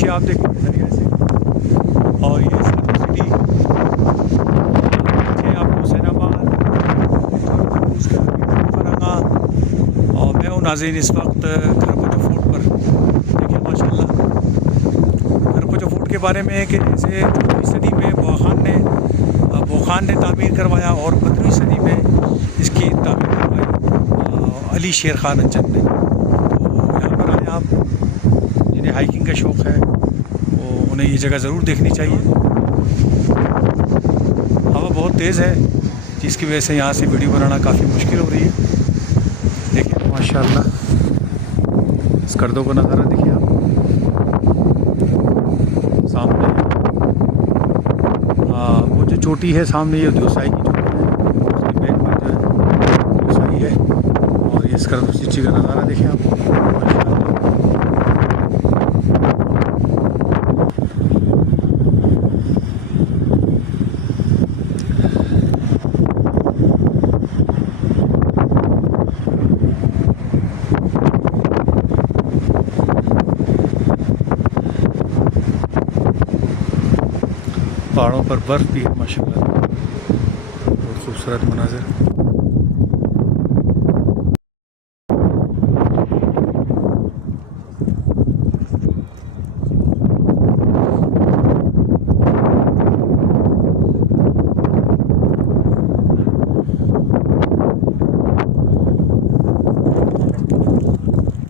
पीछे आप देखें दरिया से, और ये स्कर्दो सिटी, पीछे आपको हुसैनाबाद, उसके आगे फरंगा। और मैं हूँ नाज़रीन इस वक्त खरबूजा फोर्ट पर। देखिए माशाल्लाह खरबूजा फोर्ट के बारे में है कि जैसे 14वीं सदी में बोखान ने तामीर करवाया और 15वीं सदी में इसकी तामीर करवाई अली शेर खान अंजन ने। तो यहाँ पर आए आप, जिन्हें हाइकिंग का शौक़ है वो उन्हें ये जगह ज़रूर देखनी चाहिए। हवा बहुत तेज़ है जिसकी वजह से यहाँ से वीडियो बनाना काफ़ी मुश्किल हो रही है। देखिए माशाल्लाह स्कर्दो का नज़ारा देखिए आप सामने। वो जो चोटी है सामने, ये दोसाई की चोटी है, उसके बैक में जो है दोसाई है। और ये स्कर्दो सिटी का नज़ारा देखिए आप माशाल्लाह। पहाड़ों पर बर्फ़ भी है माशाल्लाह, बहुत खूबसूरत मनाज़िर।